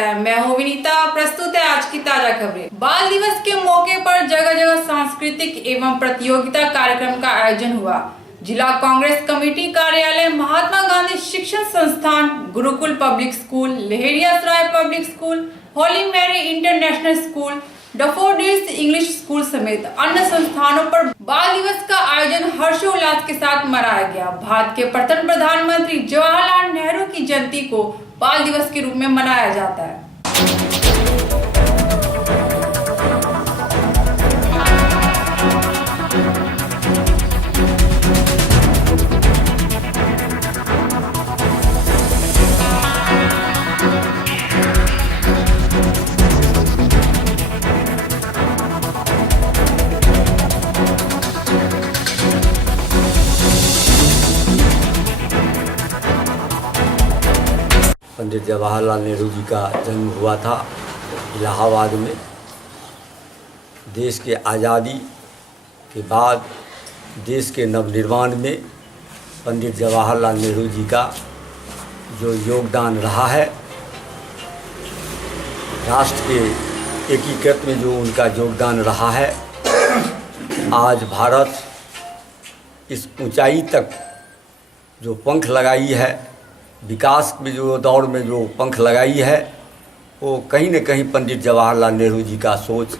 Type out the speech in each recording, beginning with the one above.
नमस्कार, मैं हूँ विनीता। प्रस्तुत है आज की ताजा खबरें। बाल दिवस के मौके पर जगह जगह सांस्कृतिक एवं प्रतियोगिता कार्यक्रम का आयोजन हुआ। जिला कांग्रेस कमेटी कार्यालय, महात्मा गांधी शिक्षण संस्थान, Gurukul Public School, Laheriasarai Public School, Holy Mary International School, Daffodils English School समेत अन्य संस्थानों पर बाल दिवस का आयोजन हर्षोल्लास के साथ मनाया गया। भारत के प्रथम प्रधानमंत्री जवाहरलाल नेहरू की जयंती को बाल दिवस के रूप में मनाया जाता है। पंडित जवाहरलाल नेहरू जी का जन्म हुआ था इलाहाबाद में। देश के आज़ादी के बाद देश के नवनिर्माण में पंडित जवाहरलाल नेहरू जी का जो योगदान रहा है, राष्ट्र के एकीकृत में जो उनका योगदान रहा है, आज भारत इस ऊंचाई तक जो पंख लगाई है, विकास में जो दौर में जो पंख लगाई है, वो कहीं न कहीं पंडित जवाहरलाल नेहरू जी का सोच,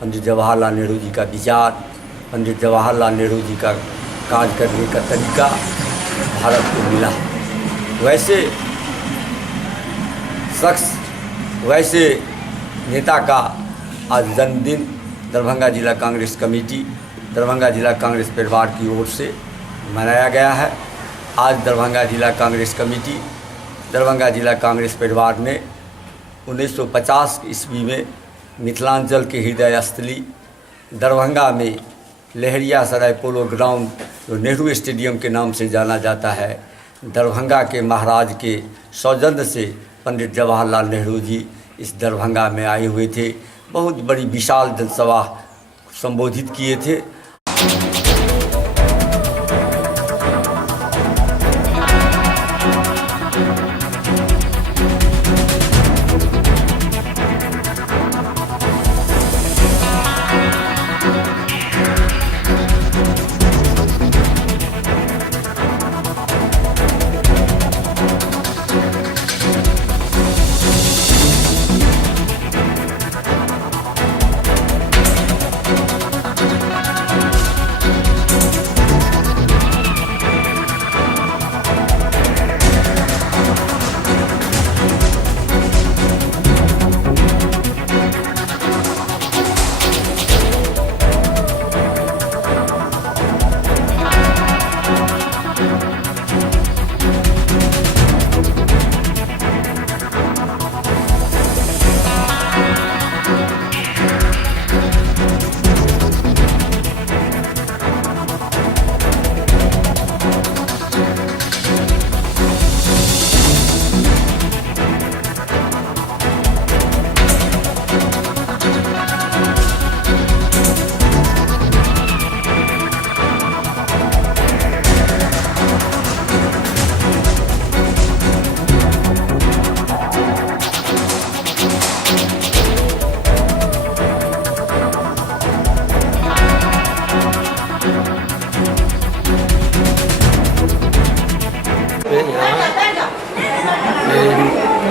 पंडित जवाहरलाल नेहरू जी का विचार, पंडित जवाहरलाल नेहरू जी का कार्य करने का तरीका भारत को मिला। वैसे शख्स, वैसे नेता का आज जन्मदिन दरभंगा जिला कांग्रेस कमेटी, दरभंगा जिला कांग्रेस परिवार की ओर से मनाया गया है। आज दरभंगा जिला कांग्रेस कमेटी, दरभंगा जिला कांग्रेस परिवार ने 1950 ईस्वी में मिथिलांचल के हृदय स्थली दरभंगा में लहेरियासराय पोलो ग्राउंड, जो नेहरू स्टेडियम के नाम से जाना जाता है, दरभंगा के महाराज के सौजन्य से पंडित जवाहरलाल नेहरू जी इस दरभंगा में आए हुए थे। बहुत बड़ी विशाल जनसभा संबोधित किए थे।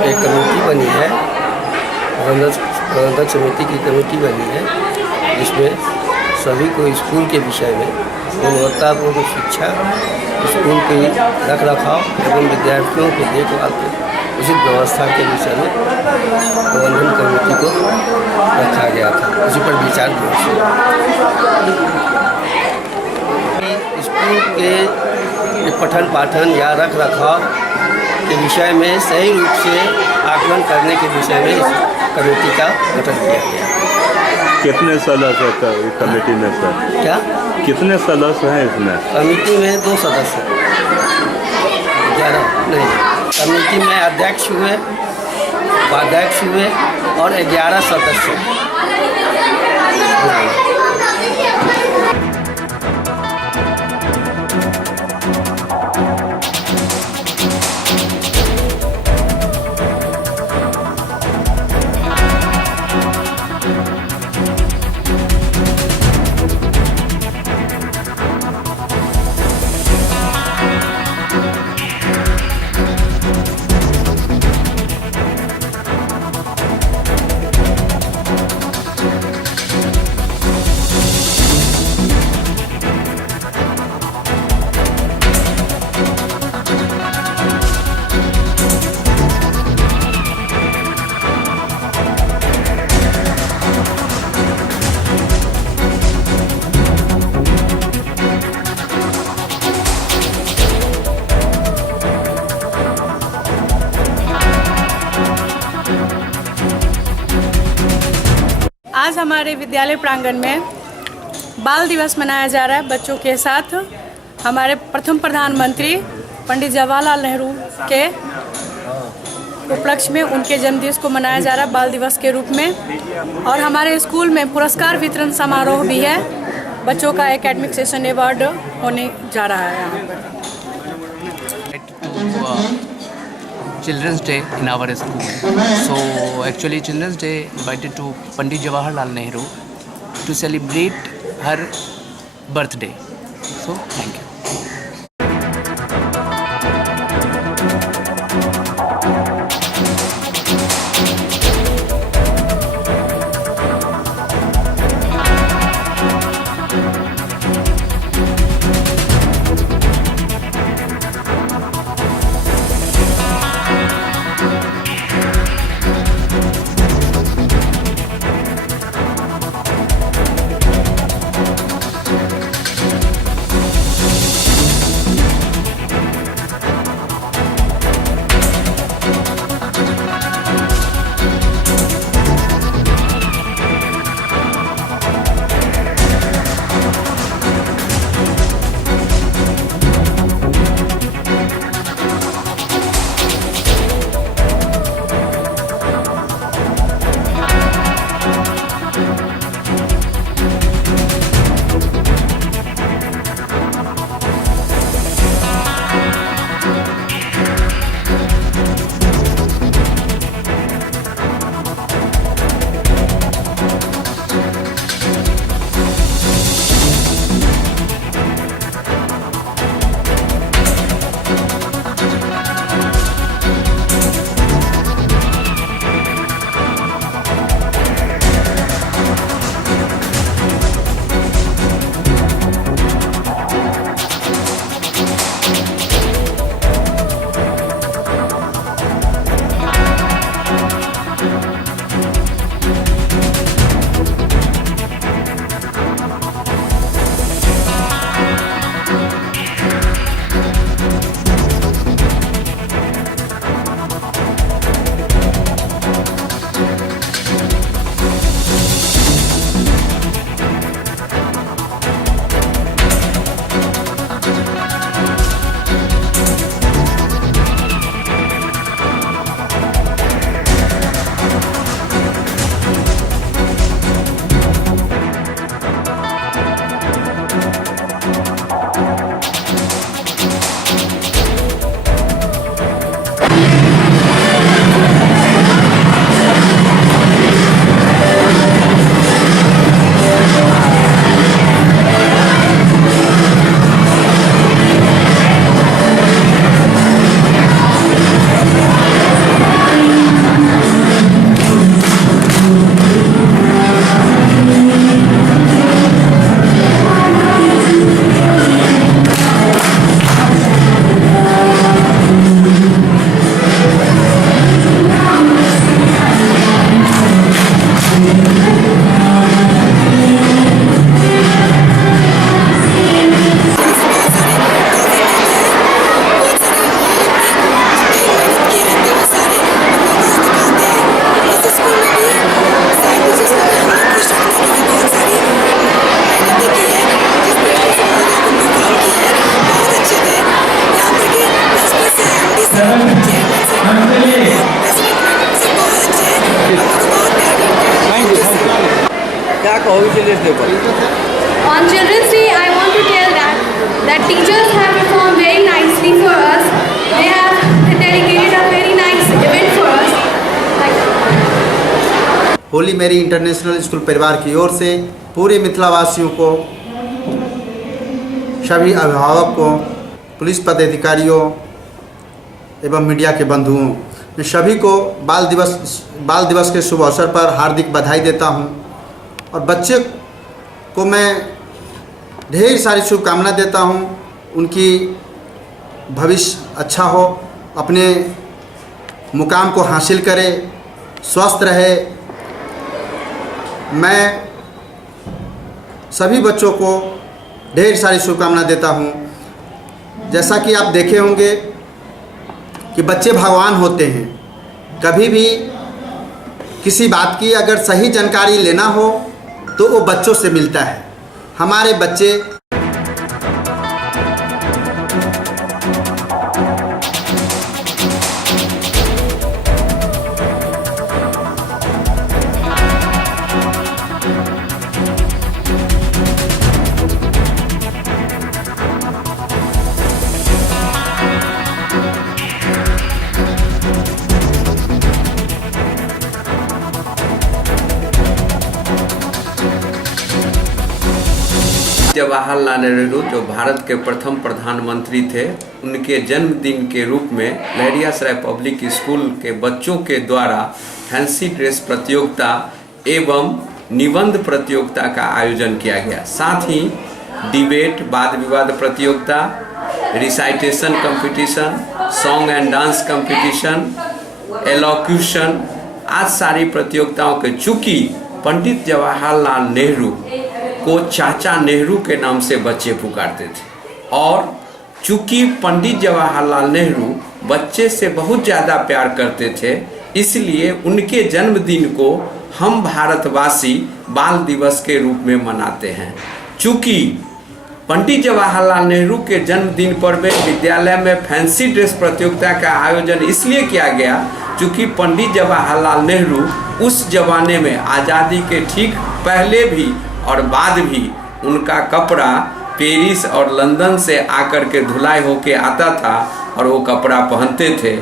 एक कमेटी बनी है, प्रबंधक समिति की कमेटी बनी है, जिसमें सभी को स्कूल के विषय में गुणवत्तापूर्ण शिक्षा, स्कूल के रख रखाव एवं विद्यार्थियों के देखभाल के उचित व्यवस्था के विषय में प्रबंधन कमेटी को रखा गया था। उसी पर विचार विमर्श स्कूल के पठन पाठन या रख रखाव के विषय में सही रूप से आकलन करने के विषय में इस कमेटी का गठन किया गया। कितने सदस्य है कमेटी में सर? क्या कितने सदस्य हैं इसमें? कमेटी में 2 सदस्य, 11 नहीं, कमेटी में अध्यक्ष हुए, उपाध्यक्ष हुए और 11 सदस्य। हमारे विद्यालय प्रांगण में बाल दिवस मनाया जा रहा है बच्चों के साथ। हमारे प्रथम प्रधानमंत्री पंडित जवाहरलाल नेहरू के उपलक्ष्य में उनके जन्मदिवस को मनाया जा रहा है बाल दिवस के रूप में। और हमारे स्कूल में पुरस्कार वितरण समारोह भी है। बच्चों का एकेडमिक सेशन अवार्ड होने जा रहा है यहाँ पर। Children's Day in our school. So actually Children's Day invited to Pandit Jawaharlal Nehru to celebrate her birthday. So thank you. क्या कहोगे चिल्ड्रंस डे पर? On Children's Day, I want to tell that teachers have performed very nicely for us. They have dedicated a very nice event for us. Holi मेरी international school परिवार की ओर से पूरे मिथिलावासियों को, सभी अभिभावक को, पुलिस पदाधिकारियों एवं मीडिया के बंधुओं, मैं सभी को बाल दिवस के शुभ अवसर पर हार्दिक बधाई देता हूं। और बच्चे को मैं ढेर सारी शुभकामनाएं देता हूं। उनकी भविष्य अच्छा हो, अपने मुकाम को हासिल करे, स्वस्थ रहे। मैं सभी बच्चों को ढेर सारी शुभकामनाएं देता हूं। जैसा कि आप देखे होंगे कि बच्चे भगवान होते हैं। कभी भी किसी बात की अगर सही जानकारी लेना हो तो वो बच्चों से मिलता है। हमारे बच्चे जवाहरलाल नेहरू जो भारत के प्रथम प्रधानमंत्री थे, उनके जन्मदिन के रूप में लहरियासराय पब्लिक स्कूल के बच्चों के द्वारा फैंसी ड्रेस प्रतियोगिता एवं निबंध प्रतियोगिता का आयोजन किया गया। साथ ही डिबेट, वाद विवाद प्रतियोगिता, recitation competition, song and dance competition, elocution आज सारी प्रतियोगिताओं के चूँकि पंडित जवाहरलाल नेहरू को चाचा नेहरू के नाम से बच्चे पुकारते थे और चूँकि पंडित जवाहरलाल नेहरू बच्चे से बहुत ज़्यादा प्यार करते थे, इसलिए उनके जन्मदिन को हम भारतवासी बाल दिवस के रूप में मनाते हैं। चूँकि पंडित जवाहरलाल नेहरू के जन्मदिन पर में विद्यालय में फैंसी ड्रेस प्रतियोगिता का आयोजन इसलिए किया गया चूँकि पंडित जवाहरलाल नेहरू उस जमाने में आज़ादी के ठीक पहले भी और बाद भी उनका कपड़ा पेरिस और लंदन से आकर के धुलाई होके आता था और वो कपड़ा पहनते थे।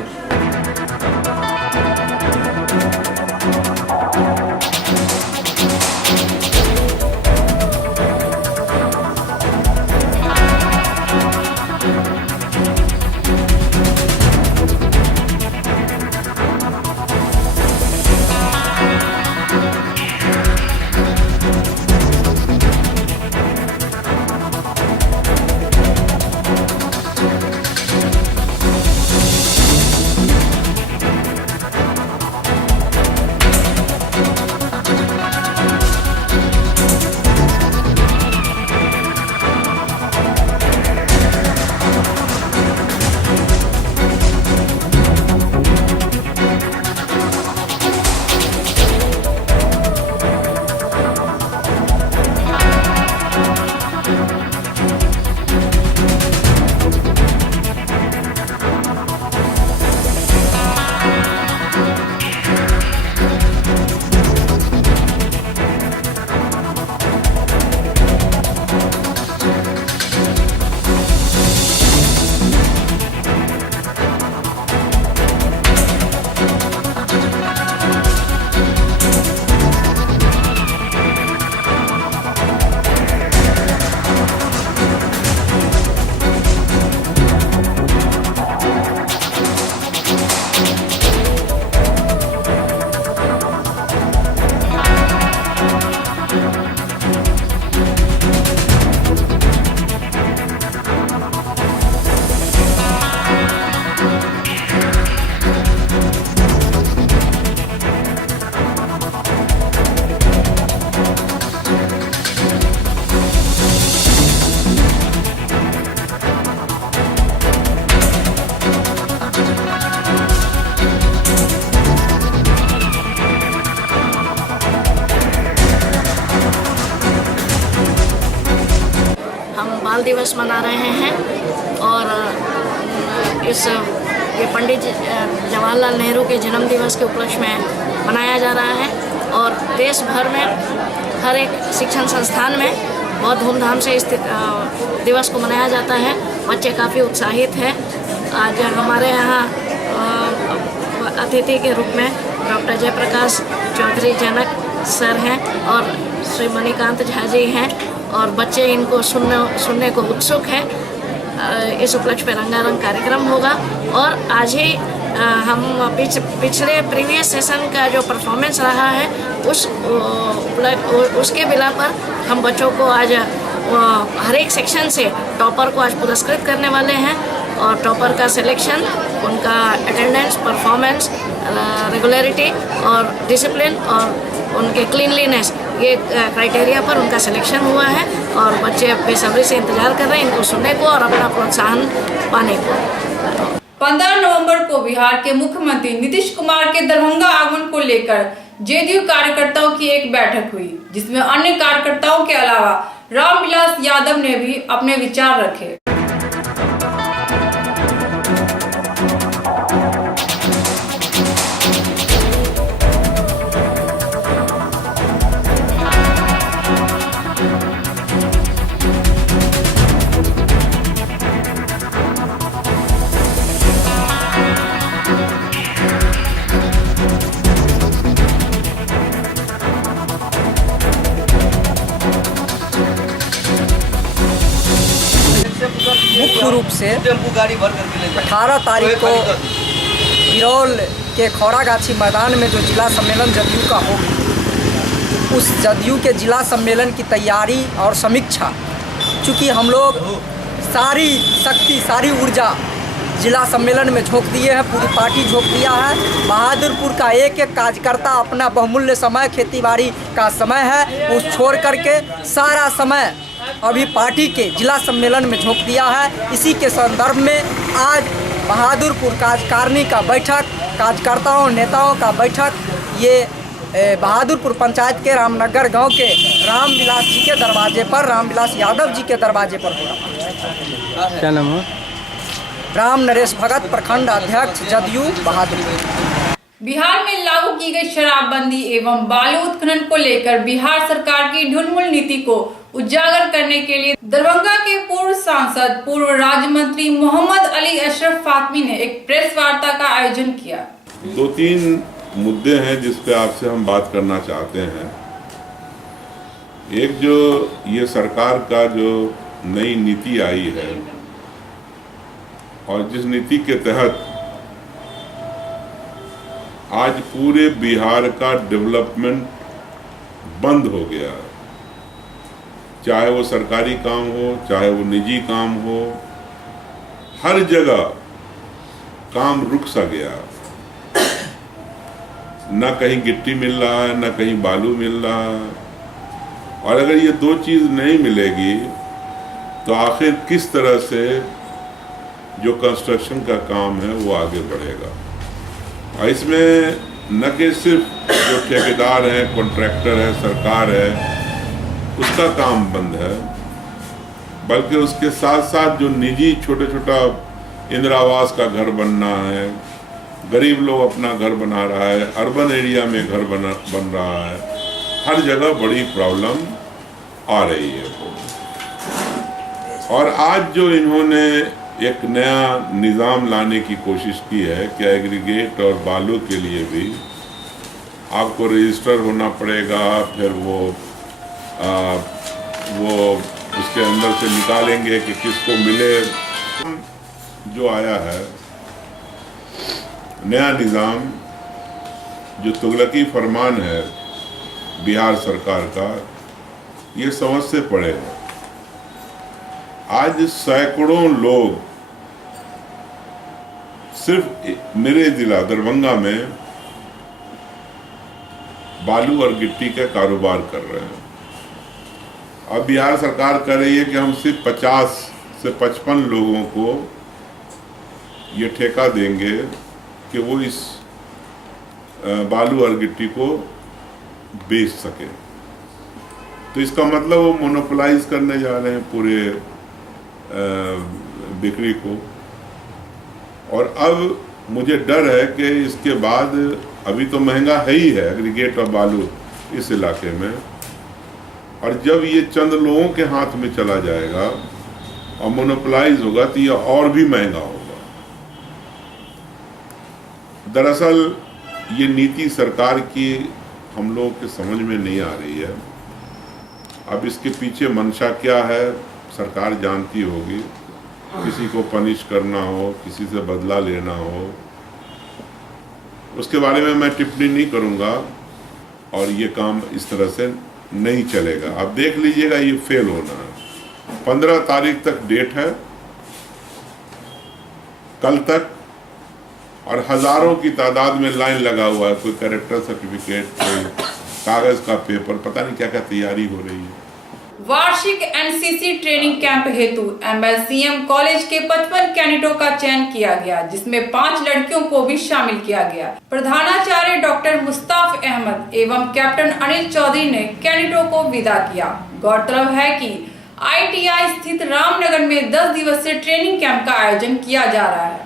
बाल दिवस मना रहे हैं और ये पंडित जवाहरलाल नेहरू के जन्म दिवस के उपलक्ष्य में मनाया जा रहा है और देश भर में हर एक शिक्षण संस्थान में बहुत धूमधाम से इस दिवस को मनाया जाता है। बच्चे काफ़ी उत्साहित हैं। आज हमारे यहाँ अतिथि के रूप में डॉक्टर जयप्रकाश चौधरी जनक सर हैं और श्री मणिकांत झा जी हैं और बच्चे इनको सुनने को उत्सुक हैं। इस उपलक्ष्य पर रंगारंग कार्यक्रम होगा और आज ही हम पिछले प्रीवियस सेशन का जो परफॉर्मेंस रहा है उसके बिला पर हम बच्चों को आज हर एक सेक्शन से टॉपर को आज पुरस्कृत करने वाले हैं और टॉपर का सिलेक्शन, उनका अटेंडेंस, परफॉर्मेंस, रेगुलरिटी और डिसिप्लिन और उनके क्लीनलीनेस, ये क्राइटेरिया पर उनका सिलेक्शन हुआ है और बच्चे बेसब्री से इंतजार कर रहे हैं इनको सुनने को और अपना प्रोत्साहन पाने को। 15 नवंबर को बिहार के मुख्यमंत्री नीतीश कुमार के दरभंगा आगमन को लेकर जेडीयू कार्यकर्ताओं की एक बैठक हुई, जिसमें अन्य कार्यकर्ताओं के अलावा रामविलास यादव ने भी अपने विचार रखे। मुख्य रूप से 18 तारीख को बिरौल के खौरागाछी मैदान में जो जिला सम्मेलन जदयू का होगा, उस जदयू के जिला सम्मेलन की तैयारी और समीक्षा, चूँकि हम लोग सारी शक्ति सारी ऊर्जा जिला सम्मेलन में झोंक दिए हैं, पूरी पार्टी झोंक दिया है। बहादुरपुर का एक एक कार्यकर्ता अपना बहुमूल्य समय, खेतीबाड़ी का समय है, उस छोड़ करके सारा समय अभी पार्टी के जिला सम्मेलन में झोंक दिया है। इसी के संदर्भ में आज बहादुरपुर कार्यकारिणी का बैठक, कार्यकर्ताओं नेताओं का बैठक, ये बहादुरपुर पंचायत के रामनगर गांव के रामविलास जी के दरवाजे पर, रामविलास यादव जी के दरवाजे पर हो रहा है। क्या नाम है? राम नरेश भगत, प्रखंड अध्यक्ष जदयू बहादुरपुर। बिहार में लागू की गई शराबबंदी एवं बालू उत्खनन को लेकर बिहार सरकार की ढुलमुल नीति को उजागर करने के लिए दरभंगा के पूर्व सांसद, पूर्व राज्य मंत्री मोहम्मद अली अशरफ फातमी ने एक प्रेस वार्ता का आयोजन किया। 2-3 मुद्दे हैं जिस पे आपसे हम बात करना चाहते हैं। एक, जो ये सरकार का जो नई नीति आई है और जिस नीति के तहत आज पूरे बिहार का डेवलपमेंट बंद हो गया है, चाहे वो सरकारी काम हो, चाहे वो निजी काम हो, हर जगह काम रुक सा गया। ना कहीं गिट्टी मिल रहा है, ना कहीं बालू मिल रहा है। और अगर ये दो चीज़ नहीं मिलेगी तो आखिर किस तरह से जो कंस्ट्रक्शन का काम है वो आगे बढ़ेगा। और इसमें न कि सिर्फ जो ठेकेदार है, कॉन्ट्रैक्टर है, सरकार है, उसका काम बंद है, बल्कि उसके साथ साथ जो निजी छोटे छोटा इंदिरा आवास का घर बनना है, गरीब लोग अपना घर बना रहा है, अर्बन एरिया में घर बन रहा है, हर जगह बड़ी प्रॉब्लम आ रही है। और आज जो इन्होंने एक नया निज़ाम लाने की कोशिश की है कि एग्रीगेट और बालू के लिए भी आपको रजिस्टर होना पड़ेगा, फिर वो उसके अंदर से निकालेंगे कि किसको मिले। जो आया है नया निज़ाम, जो तुगलकी फरमान है बिहार सरकार का, ये समझ से पड़े हैं। आज सैकड़ों लोग सिर्फ मेरे जिला दरभंगा में बालू और गिट्टी का कारोबार कर रहे हैं। अब बिहार सरकार कह रही है कि हम सिर्फ 50 से 55 लोगों को ये ठेका देंगे कि वो इस बालू और गिट्टी को बेच सके। तो इसका मतलब वो मोनोपोलाइज करने जा रहे हैं पूरे बिक्री को। और अब मुझे डर है कि इसके बाद, अभी तो महंगा है ही है एग्रीगेट और बालू इस इलाके में, और जब ये चंद लोगों के हाथ में चला जाएगा और मोनोपोलाइज होगा तो ये और भी महंगा होगा। दरअसल ये नीति सरकार की हम लोगों के समझ में नहीं आ रही है। अब इसके पीछे मंशा क्या है सरकार जानती होगी। किसी को पनिश करना हो, किसी से बदला लेना हो, उसके बारे में मैं टिप्पणी नहीं करूंगा। और ये काम इस तरह से नहीं चलेगा। आप देख लीजिएगा, ये फेल होना है। 15 तारीख तक डेट है, कल तक, और हजारों की तादाद में लाइन लगा हुआ है। कोई कैरेक्टर सर्टिफिकेट, कोई कागज का पेपर, पता नहीं क्या क्या तैयारी हो रही है। वार्षिक एनसीसी ट्रेनिंग कैंप हेतु MLCM कॉलेज के 55 कैडेटों का चयन किया गया, जिसमें 5 लड़कियों को भी शामिल किया गया। प्रधानाचार्य डॉक्टर मुस्ताफ अहमद एवं कैप्टन अनिल चौधरी ने कैडेटों को विदा किया। गौरतलब है कि ITI स्थित रामनगर में 10 दिवसीय ट्रेनिंग कैंप का आयोजन किया जा रहा है।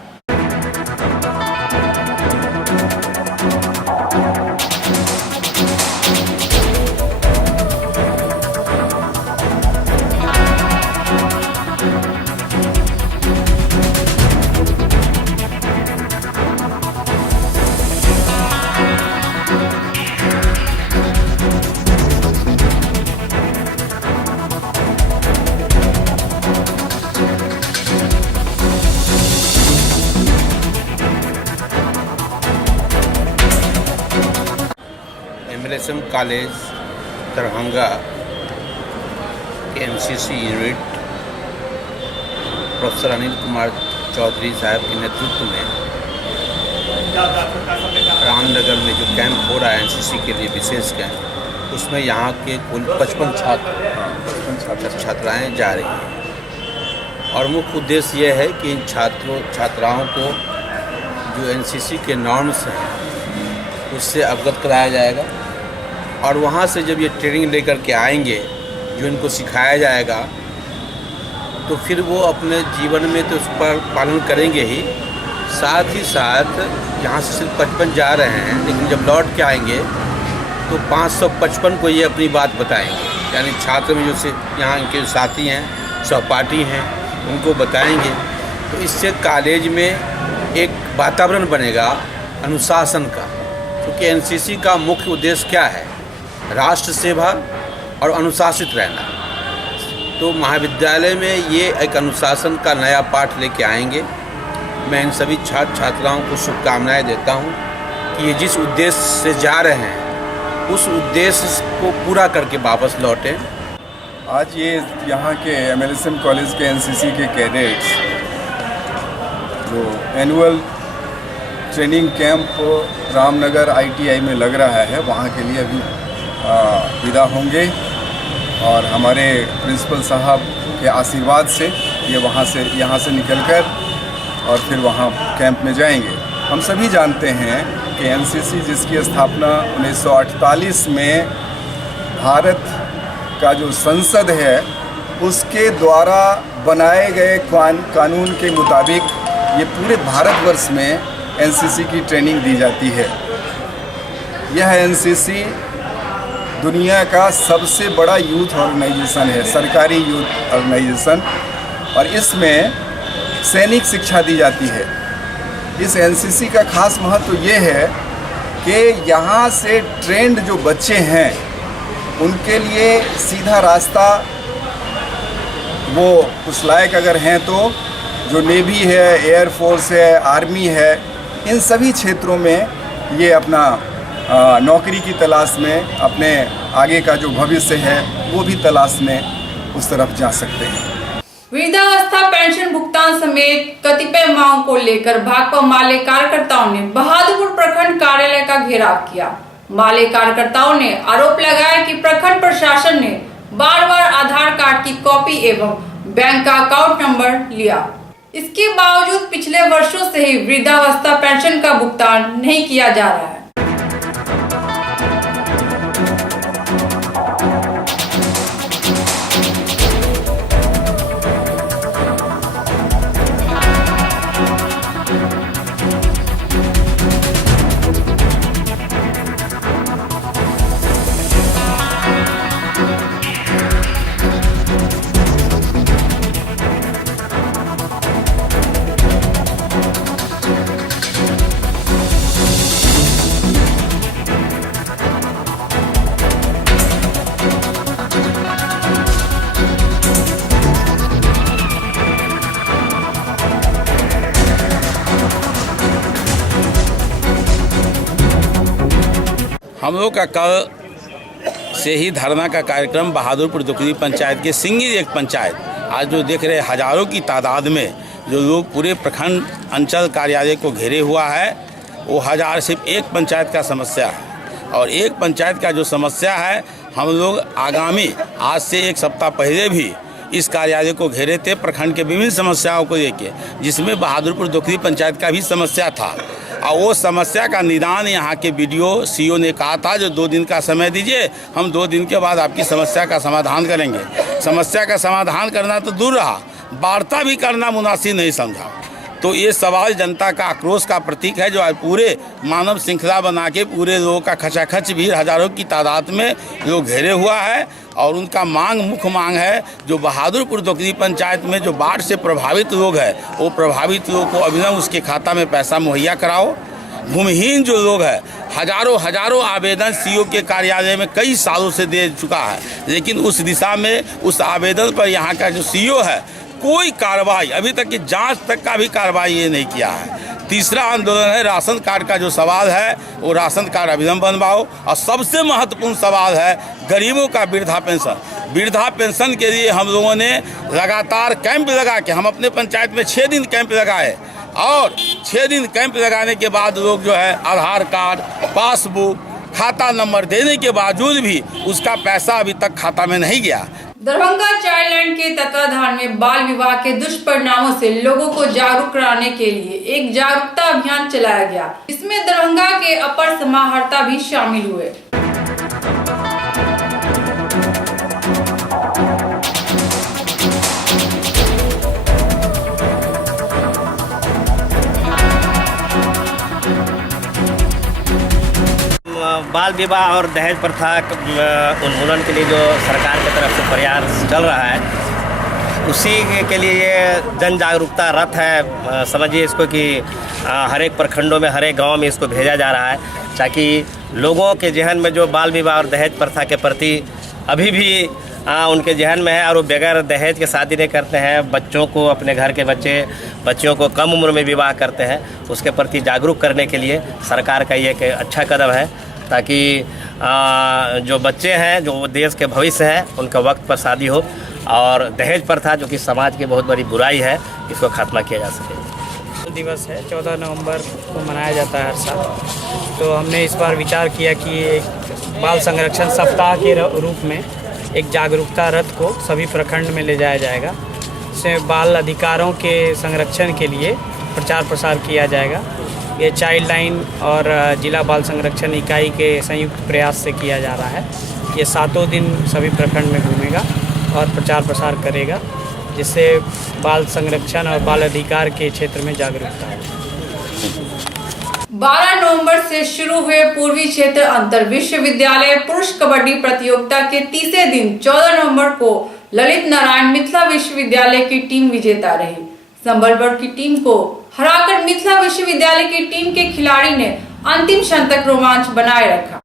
MLSM कॉलेज दरभंगा के NCC unit professor Anil Kumar Chaudhary साहब के नेतृत्व में रामनगर में जो कैंप हो रहा है NCC के लिए विशेष कैंप, उसमें यहाँ के कुल 55 छात्राएँ जा रही हैं। और मुख्य उद्देश्य ये है कि इन छात्राओं को जो NCC के नॉर्म्स हैं उससे अवगत कराया जाएगा, और वहाँ से जब ये ट्रेनिंग लेकर के आएंगे, जो इनको सिखाया जाएगा, तो फिर वो अपने जीवन में तो उस पर पालन करेंगे ही, साथ ही साथ यहाँ से सिर्फ 55 जा रहे हैं, लेकिन जब लौट के आएंगे तो 555 को ये अपनी बात बताएंगे। यानी छात्र में जो यहाँ इनके साथी हैं, सहपाठी हैं, उनको बताएंगे। तो इससे कॉलेज में एक वातावरण बनेगा अनुशासन का, क्योंकि NCC का मुख्य उद्देश्य क्या है? राष्ट्र सेवा और अनुशासित रहना। तो महाविद्यालय में ये एक अनुशासन का नया पाठ लेके आएंगे। मैं इन सभी छात्र छात्राओं को शुभकामनाएं देता हूं कि ये जिस उद्देश्य से जा रहे हैं उस उद्देश्य को पूरा करके वापस लौटें। आज ये यहाँ के MLSM कॉलेज के NCC के कैडेट्स जो annual training camp Ramnagar ITI में लग रहा है, वहाँ के लिए अभी विदा होंगे, और हमारे प्रिंसिपल साहब के आशीर्वाद से ये यहाँ से निकलकर और फिर वहाँ कैंप में जाएंगे। हम सभी जानते हैं कि NCC जिसकी स्थापना 1948 में भारत का जो संसद है उसके द्वारा बनाए गए कानून के मुताबिक ये पूरे भारतवर्ष में NCC की ट्रेनिंग दी जाती है। यह NCC दुनिया का सबसे बड़ा यूथ ऑर्गेनाइजेशन है, सरकारी यूथ ऑर्गेनाइजेशन, और इसमें सैनिक शिक्षा दी जाती है। इस NCC का खास महत्व ये है कि यहाँ से ट्रेंड जो बच्चे हैं उनके लिए सीधा रास्ता, वो उस लायक अगर हैं तो जो नेवी है, एयरफोर्स है, आर्मी है, इन सभी क्षेत्रों में ये अपना नौकरी की तलाश में अपने आगे का जो भविष्य है वो भी तलाशने उस तरफ जा सकते हैं। वृद्धावस्था पेंशन भुगतान समेत कतिपय मांगों को लेकर भाकपा माले कार्यकर्ताओं ने बहादुरपुर प्रखंड कार्यालय का घेराव किया। माले कार्यकर्ताओं ने आरोप लगाया कि प्रखंड प्रशासन ने बार-बार आधार कार्ड की कॉपी एवं बैंक का अकाउंट नंबर लिया। इसके बावजूद पिछले वर्षों से ही वृद्धावस्था पेंशन का भुगतान नहीं किया जा रहा है। हम लोग का कल से ही धरना का कार्यक्रम बहादुरपुर दुकरी पंचायत के सिंगी एक पंचायत, आज जो देख रहे हजारों की तादाद में जो लोग पूरे प्रखंड अंचल कार्यालय को घेरे हुआ है, वो हजार सिर्फ एक पंचायत का समस्या है। और एक पंचायत का जो समस्या है, हम लोग आगामी आज से एक सप्ताह पहले भी इस कार्यालय को घेरे थे प्रखंड के विभिन्न समस्याओं को लेके, जिसमें बहादुरपुर दोखरी पंचायत का भी समस्या था और वो समस्या का निदान यहाँ के बीडीओ सीओ ने कहा था जो 2 दिन का समय दीजिए, हम 2 दिन के बाद आपकी समस्या का समाधान करेंगे। समस्या का समाधान करना तो दूर रहा, वार्ता भी करना मुनासिब नहीं समझा। तो ये सवाल जनता का आक्रोश का प्रतीक है, जो आज पूरे मानव श्रृंखला बना के पूरे लोगों का खचाखच भीड़ हजारों की तादाद में लोग घेरे हुआ है और उनका मुख्य मांग है जो बहादुरपुर दोखरी पंचायत में जो बाढ़ से प्रभावित लोग हैं वो प्रभावित लोगों को अभिनव उसके खाता में पैसा मुहैया कराओ। भूमिहीन जो लोग हैं हजारों आवेदन सीओ के कार्यालय में कई सालों से दे चुका है, लेकिन उस दिशा में उस आवेदन पर यहाँ का जो सीओ है कोई कार्रवाई अभी तक की जांच तक का भी कार्रवाई ये नहीं किया है। तीसरा आंदोलन है राशन कार्ड का जो सवाल है वो राशन कार्ड अभिनव बनवाओ और सबसे महत्वपूर्ण सवाल है गरीबों का वृद्धा पेंशन। वृद्धा पेंशन के लिए हम लोगों ने लगातार कैंप लगा के हम अपने पंचायत में 6 दिन कैंप लगाए और 6 दिन कैंप लगाने के बाद लोग जो है आधार कार्ड, पासबुक, खाता नंबर देने के बावजूद भी उसका पैसा अभी तक खाता में नहीं गया। दरभंगा चाइल्ड लाइन के तत्वाधान में बाल विवाह के दुष्परिणामों से लोगों को जागरूक कराने के लिए एक जागरूकता अभियान चलाया गया। इसमें दरभंगा के अपर समाहर्ता भी शामिल हुए। बाल विवाह और दहेज प्रथा उन्मूलन के लिए जो सरकार की तरफ से प्रयास चल रहा है उसी के लिए ये जन जागरूकता रथ है, समझिए इसको कि हर एक प्रखंडों में हर एक गांव में इसको भेजा जा रहा है ताकि लोगों के जहन में जो बाल विवाह और दहेज प्रथा के प्रति अभी भी उनके जहन में है और वो बगैर दहेज के शादी नहीं करते हैं, बच्चों को अपने घर के बच्चियों को कम उम्र में विवाह करते हैं, उसके प्रति जागरूक करने के लिए सरकार का ये एक अच्छा कदम है ताकि जो बच्चे हैं जो देश के भविष्य हैं उनका वक्त पर शादी हो और दहेज प्रथा जो कि समाज की बहुत बड़ी बुराई है इसको खात्मा किया जा सके। दिवस है 14 नवंबर को मनाया जाता है हर साल, तो हमने इस बार विचार किया कि एक बाल संरक्षण सप्ताह के रूप में एक जागरूकता रथ को सभी प्रखंड में ले जाया जाएगा। इसमें बाल अधिकारों के संरक्षण के लिए प्रचार प्रसार किया जाएगा। ये चाइल्ड लाइन और जिला बाल संरक्षण इकाई के संयुक्त प्रयास से किया जा रहा है। ये 7 दिन सभी प्रखंड में घूमेगा और प्रचार प्रसार करेगा जिससे बाल संरक्षण और बाल अधिकार के क्षेत्र में जागरूकता है। 12 नवंबर से शुरू हुए पूर्वी क्षेत्र अंतर विश्वविद्यालय पुरुष कबड्डी प्रतियोगिता के तीसरे दिन 14 नवंबर को ललित नारायण मिथिला विश्वविद्यालय की टीम विजेता रही। संबलपुर की टीम को हराकर मिथिला विश्वविद्यालय की टीम के खिलाड़ी ने अंतिम क्षण तक रोमांच बनाए रखा।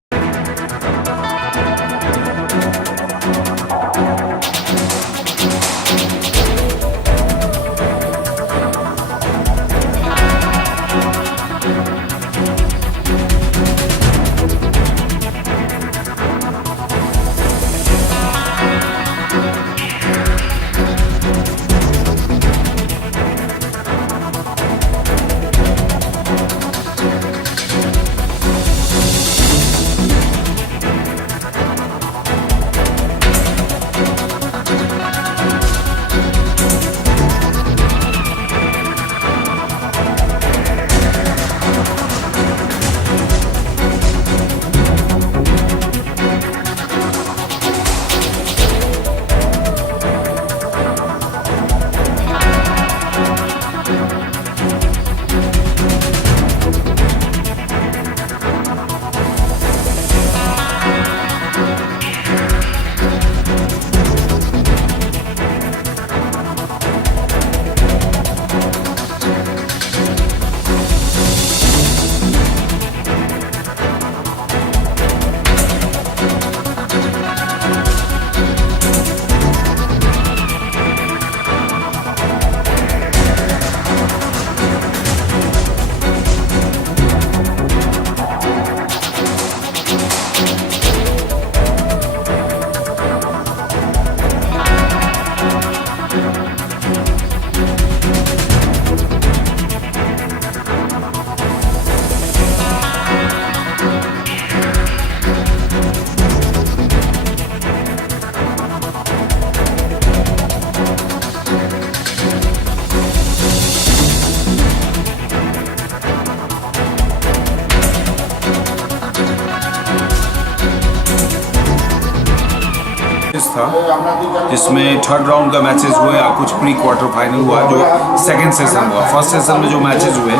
था, जिसमें थर्ड राउंड का मैचेस हुए और कुछ प्री क्वार्टर फाइनल हुआ जो सेकंड सेशन हुआ। फर्स्ट सेशन में जो मैचेस हुए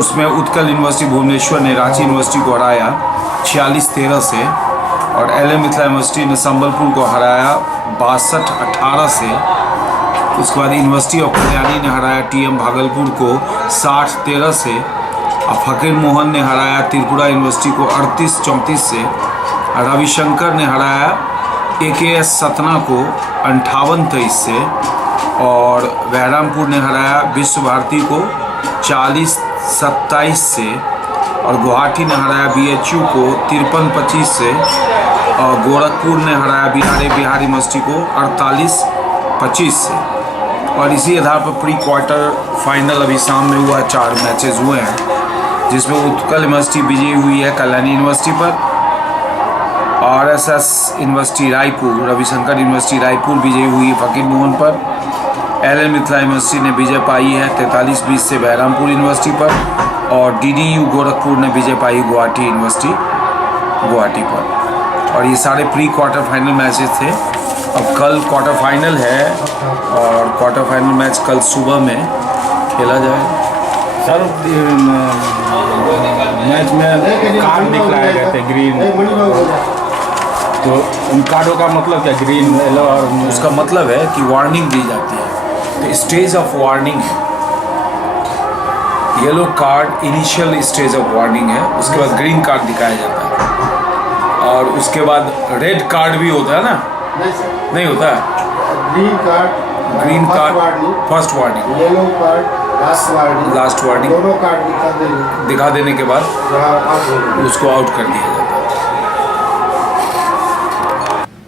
उसमें उत्कल यूनिवर्सिटी भुवनेश्वर ने रांची यूनिवर्सिटी को हराया 46-13 से, और LM मिथिला यूनिवर्सिटी ने संबलपुर को हराया 62-18 से। उसके बाद यूनिवर्सिटी ऑफ कल्याणी ने हराया TM भागलपुर को 60-13 से, और फकीर मोहन ने हराया त्रिपुरा यूनिवर्सिटी को 38-34 से, और रविशंकर ने हराया AKS सतना को 58-23 से, और बहरामपुर ने हराया विश्व भारती को 40-27 से, और गुवाहाटी ने हराया BHU को 53-25 से, और गोरखपुर ने हराया बिहार यूनिवर्सिटी को 48-25 से। और इसी आधार पर प्री क्वार्टर फाइनल अभी शाम में हुआ, 4 मैचेस हुए हैं, जिसमें उत्कल यूनिवर्सिटी विजयी हुई है कल्याणी यूनिवर्सिटी पर, RSS university Raipur, Ravishankar university Raipur विजयी हुई है फकीर मोहन पर, LM मिथिला यूनिवर्सिटी ने विजय पाई है 43-20 से बहरामपुर यूनिवर्सिटी पर, और DDU गोरखपुर ने विजय पाई गुवाहाटी यूनिवर्सिटी गुवाहाटी पर। और ये सारे प्री क्वार्टर फाइनल मैचेस थे। अब कल क्वार्टर फाइनल है, और क्वार्टर फाइनल मैच कल सुबह में खेला जाएगा। सर मैच में कार्ड दिखलाए गए थे ग्रीन, तो उन कार्डों का मतलब क्या? ग्रीन येलो, और उसका मतलब है कि वार्निंग दी जाती है, तो स्टेज ऑफ वार्निंग है। Yellow card initial stage of warning है, उसके बाद ग्रीन कार्ड दिखाया जाता है, और उसके बाद रेड कार्ड भी होता है ना? नहीं होता है। Green card first warning, yellow card last warning, दोनों कार्ड दिखा देने के बाद उसको आउट कर दिया जाता है।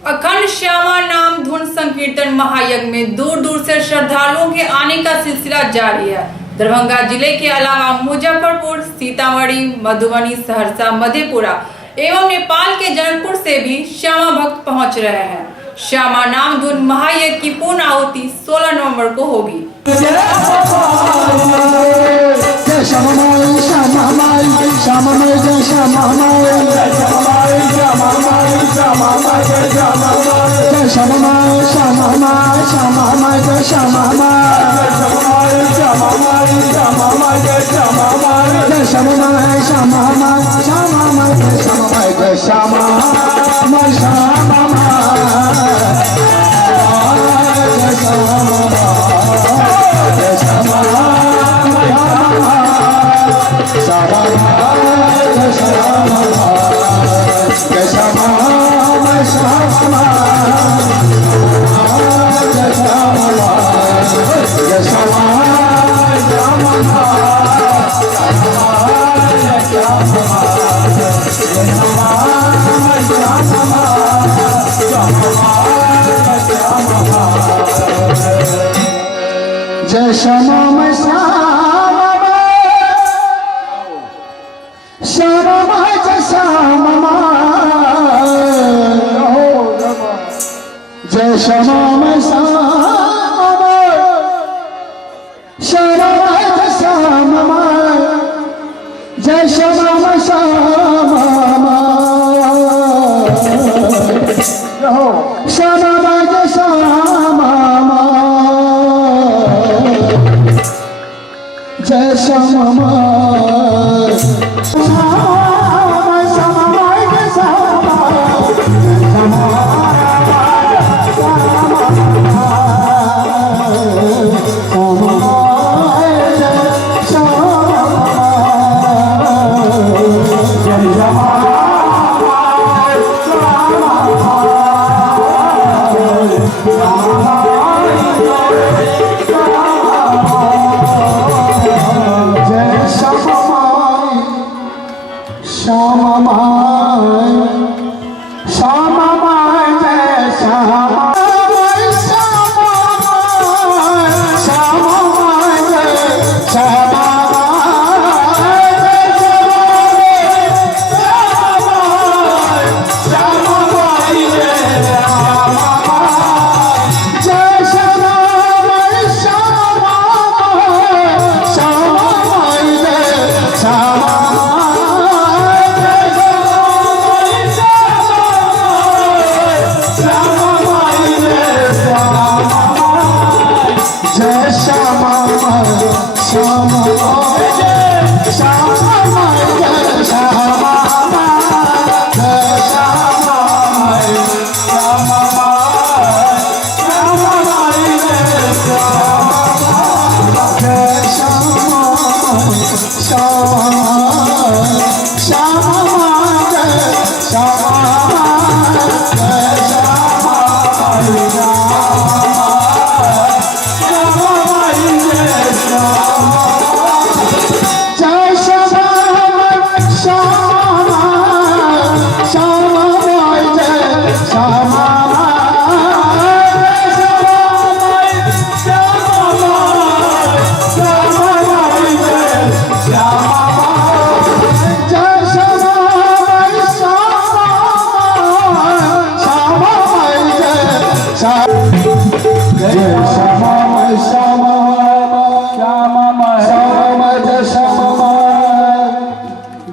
अखंड श्यामा नाम धुन संकीर्तन महायज्ञ में दूर दूर से श्रद्धालुओं के आने का सिलसिला जारी है। दरभंगा जिले के अलावा मुजफ्फरपुर, सीतामढ़ी, मधुबनी, सहरसा, मधेपुरा एवं नेपाल के जनकपुर से भी श्यामा भक्त पहुंच रहे हैं। श्यामा नाम धुन महायज्ञ की पूर्ण आहुति 16 नवंबर को होगी। जय श्यामा मैं श्यामा श्यामा जय श्यामा जय श्यामा मैं श्यामा श्यामा जय श्यामा जय श्यामा मैं श्यामा श्यामा जय श्यामा जय श्यामा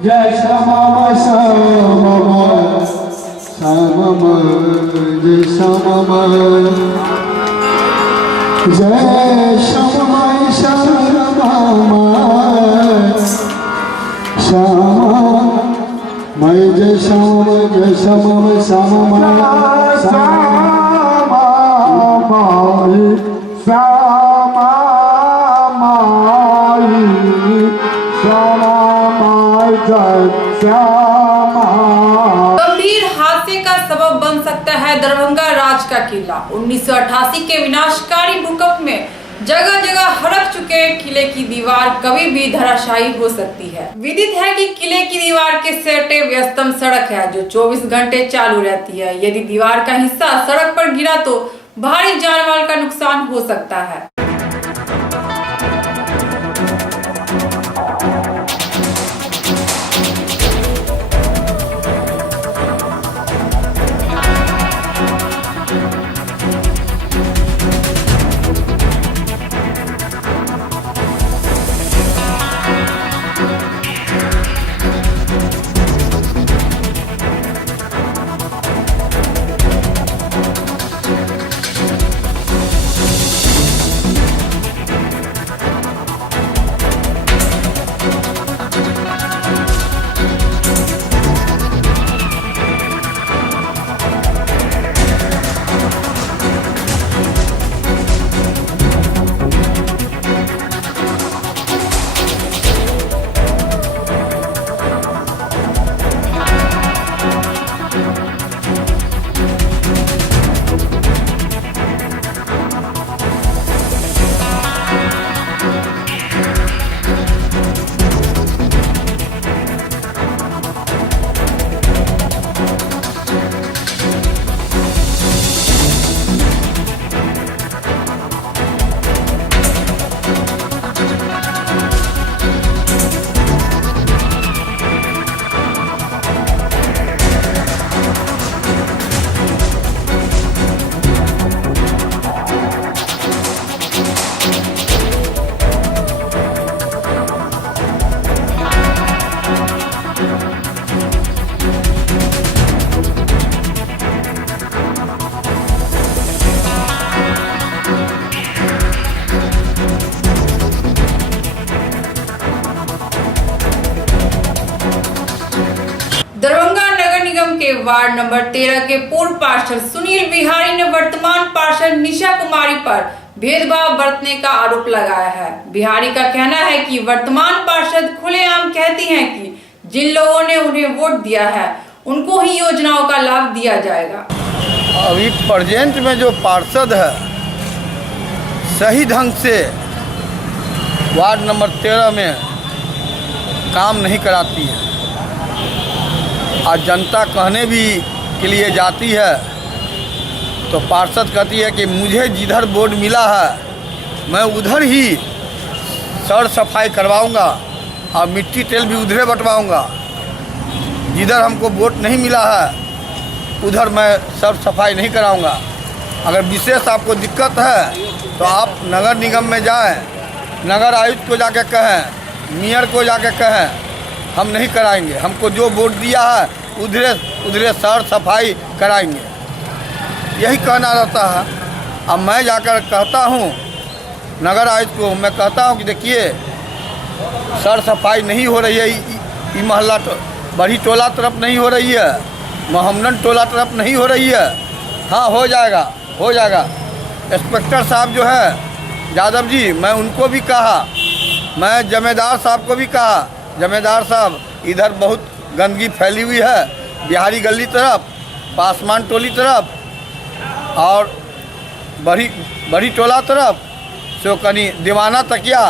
जय श्यामा श्यामा श्यामा जय श्यामा जय श्यामा श्यामा श्यामा मैं जय श्यामा श्यामा गंभीर हादसे का सबब बन सकता है दरभंगा राज का किला। 1988 के विनाशकारी भूकंप में जगह जगह हड़प चुके किले की दीवार कभी भी धराशायी हो सकती है। विदित है कि किले की दीवार के सटे व्यस्तम सड़क है जो 24 घंटे चालू रहती है। यदि दीवार का हिस्सा सड़क पर गिरा तो भारी जानमाल का नुकसान हो सकता है। दरभंगा नगर निगम के वार्ड नंबर 13 के पूर्व पार्षद सुनील बिहारी ने वर्तमान पार्षद निशा कुमारी पर भेदभाव बरतने का आरोप लगाया है। बिहारी का कहना है कि वर्तमान पार्षद खुलेआम कहती हैं कि जिन लोगों ने उन्हें वोट दिया है उनको ही योजनाओं का लाभ दिया जाएगा। अभी प्रेजेंट में जो पार्षद है सही ढंग से वार्ड नंबर 13 में काम नहीं कराती है। आज जनता कहने भी के लिए जाती है तो पार्षद कहती है कि मुझे जिधर वोट मिला है मैं उधर ही सड़ सफाई करवाऊंगा और मिट्टी तेल भी उधरे बंटवाऊंगा। जिधर हमको वोट नहीं मिला है उधर मैं सड़ सफाई नहीं कराऊंगा। अगर विशेष आपको दिक्कत है तो आप नगर निगम में जाएं, नगर आयुक्त को जाके कहें, मेयर को जाके कहें, हम नहीं कराएंगे। हमको जो वोट दिया है उधरे सड़ सफाई कराएंगे, यही कहना रहता है। अब मैं जाकर कहता हूँ नगर आयुक्त को, मैं कहता हूँ कि देखिए सड़ सफाई नहीं हो रही है, ये मोहल्ला बड़ी टोला तरफ नहीं हो रही है, मोहम्मदन टोला तरफ नहीं हो रही है। हाँ हो जाएगा, हो जाएगा। इंस्पेक्टर साहब जो है यादव जी, मैं उनको भी कहा, मैं जमेदार साहब को भी कहा, जमेदार साहब इधर बहुत गंदगी फैली हुई है, बिहारी गली तरफ, पासमान टोली तरफ और बड़ी टोला तरफ से कनी दीवाना तकिया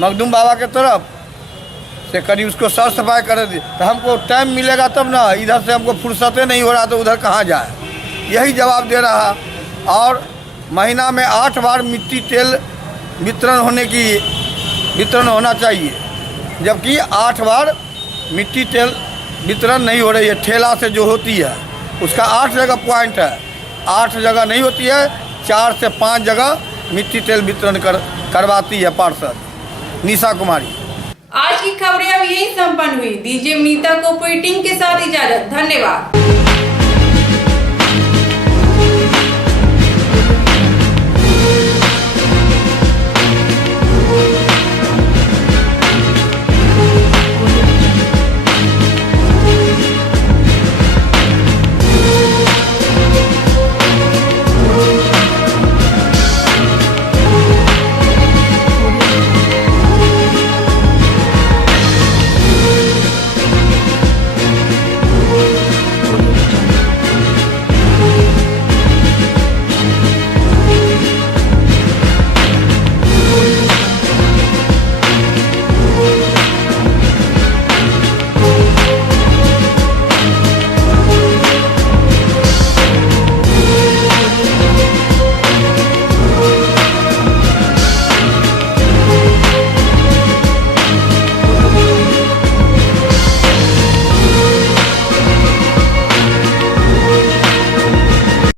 मखदूम बाबा के तरफ से कनी उसको साफ सफाई कर दी तो हमको टाइम मिलेगा तब ना। इधर से हमको फुर्सतें नहीं हो रहा तो उधर कहाँ जाए, यही जवाब दे रहा। और महीना में 8 बार मिट्टी तेल वितरण होना चाहिए, जबकि 8 बार मिट्टी तेल वितरण नहीं हो रही है। ठेला से जो होती है उसका 8 जगह पॉइंट है, 8 जगह नहीं होती है, 4 से 5 जगह मिट्टी तेल वितरण करवाती है पार्षद निशा कुमारी। आज की खबरें अब यही संपन्न हुई। दीजिए नीता को पूरी टीम के साथ इजाजत। धन्यवाद।